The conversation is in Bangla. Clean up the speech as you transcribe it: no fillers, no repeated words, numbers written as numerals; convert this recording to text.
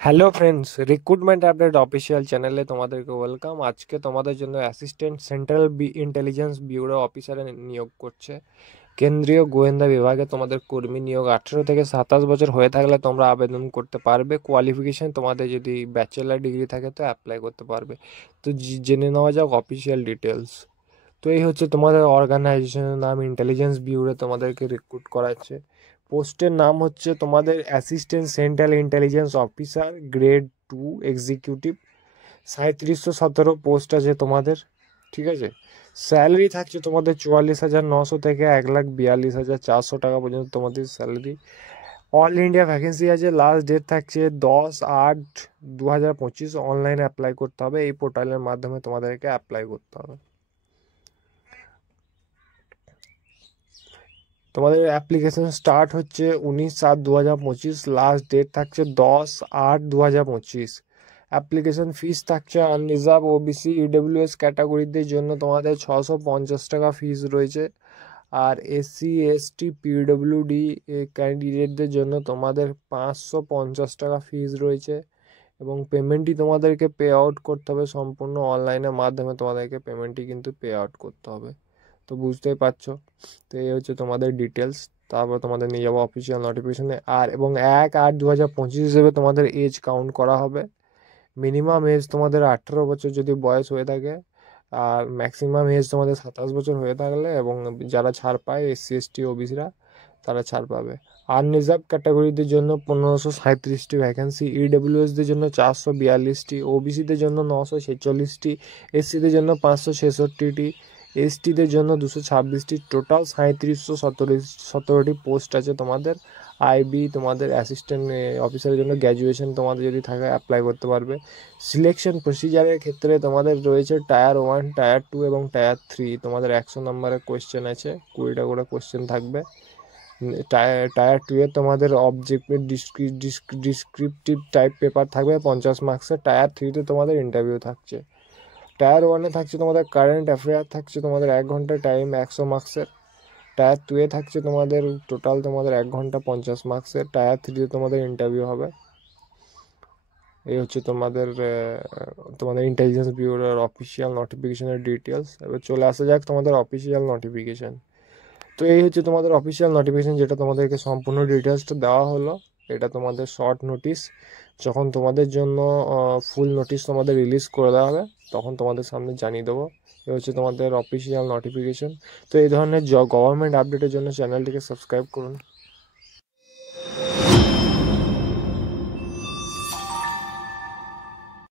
Hello friends, recruitment update official চ্যানেলে তোমাদেরকে ওয়েলকাম। আজকে তোমাদের জন্য অ্যাসিস্ট্যান্ট সেন্ট্রাল ইন্টেলিজেন্স ব্যুরো অফিসারে নিয়োগ করছে কেন্দ্রীয় গোয়েন্দা বিভাগে। তোমাদের কর্মী নিয়োগ 18 থেকে 27 বছর হয়ে থাকলে তোমরা আবেদন করতে পারবে। কোয়ালিফিকেশন তোমাদের যদি ব্যাচেলার ডিগ্রি থাকে তো অ্যাপ্লাই করতে পারবে। তো জেনে নেওয়া যাক অফিসিয়াল ডিটেলস। তো এই হচ্ছে তোমাদের অর্গানাইজেশনের নাম, ইন্টেলিজেন্স ব্যুরো তোমাদেরকে রিক্রুট করাচ্ছে। পোস্টের নাম হচ্ছে তোমাদের assistant central intelligence officer grade 2 executive. 3717 post আছে তোমাদের, ঠিক আছে। স্যালারি থাকছে তোমাদের 44,900 থেকে 1,42,400 টাকা পর্যন্ত তোমাদের স্যালারি। অল ইন্ডিয়া ভ্যাকেন্সি আছে। লাস্ট ডেট থাকছে 10/8/2025। অনলাইনে অ্যাপ্লাই করতে হবে, এই পোর্টালের মাধ্যমে তোমাদেরকে অ্যাপ্লাই করতে হবে। তোমাদের অ্যাপ্লিকেশন স্টার্ট হচ্ছে 19/7/2025। লাস্ট ডেট থাকছে 10/8/2025। অ্যাপ্লিকেশন ফিস থাকছে আনরিজার্ভ ওবিসি ইডব্লিউএস ক্যাটাগরিদের জন্য তোমাদের 650 টাকা ফিস রয়েছে। আর এসসি এসটি পিডব্লিউডি ক্যান্ডিডেটদের জন্য তোমাদের 550 টাকা ফিস রয়েছে। এবং পেমেন্টটি তোমাদেরকে পে আউট করতে হবে সম্পূর্ণ অনলাইনের মাধ্যমে। তোমাদেরকে পেমেন্টটি কিন্তু পে আউট করতে হবে। তো বুঝতেই পারছো। তো এই হচ্ছে তোমাদের ডিটেলস। তারপর তোমাদের নিয়ে যাবো অফিসিয়াল নোটিফিকেশনে। আর এবং 1/8/2025 হিসেবে তোমাদের এজ কাউন্ট করা হবে। মিনিমাম এজ তোমাদের 18 বছর যদি বয়স হয়ে থাকে, আর ম্যাক্সিমাম এজ তোমাদের 27 বছর হয়ে থাকলে, এবং যারা ছাড় পায় এসসি এসটি ওবিসিরা, তারা ছাড় পাবে। আনরিজার্ভ ক্যাটাগরিদের জন্য 1537টি ভ্যাকেন্সি, ইডব্লিউএসদের জন্য 442টি, ওবিসিদের জন্য 946টি, এসসিদের জন্য 566টি, এসটিদের জন্য 226টি। টোটাল 3717টি পোস্ট আছে তোমাদের। আইবি তোমাদের অ্যাসিস্ট্যান্ট অফিসারের জন্য গ্র্যাজুয়েশন তোমাদের যদি থাকে অ্যাপ্লাই করতে পারবে। সিলেকশন প্রসিজারের ক্ষেত্রে তোমাদের রয়েছে টায়ার 1, টায়ার 2 এবং টায়ার 3। তোমাদের 100 নম্বরের কোয়েশ্চেন আছে, 20টা করে কোয়েশ্চেন থাকবে। টায়ার 2 এ তোমাদের অবজেক্টিভ ডিসক্রিপটিভ টাইপ পেপার থাকবে 50 মার্কসের। টায়ার 3তে তোমাদের ইন্টারভিউ থাকছে। টায়ার 1-এ থাকছে তোমাদের কারেন্ট অ্যাফেয়ার, থাকছে তোমাদের 1 ঘন্টা টাইম 100 মার্কসের। টায়ার 2-এ থাকছে তোমাদের টোটাল তোমাদের 1 ঘন্টা 50 মার্কসের। টায়ার 3-তে তোমাদের ইন্টারভিউ হবে। এই হচ্ছে তোমাদের ইন্টেলিজেন্স ব্যুরোর অফিসিয়াল নোটিফিকেশনের ডিটেলস। এবার চলে আসা যাক তোমাদের অফিসিয়াল নোটিফিকেশন। তো এই হচ্ছে তোমাদের অফিসিয়াল নোটিফিকেশন, যেটা তোমাদেরকে সম্পূর্ণ ডিটেলসটা দেওয়া হলো। এটা তোমাদের শর্ট নোটিশ। যখন তোমাদের জন্য ফুল নোটিশ তোমাদের রিলিজ করে দেওয়া হবে, তখন তোমাদের সামনে জানিয়ে দেবো। এই হচ্ছে তোমাদের অফিসিয়াল নোটিফিকেশন। তো এই ধরনের গভর্নমেন্ট আপডেটের জন্য চ্যানেলটিকে সাবস্ক্রাইব করুন।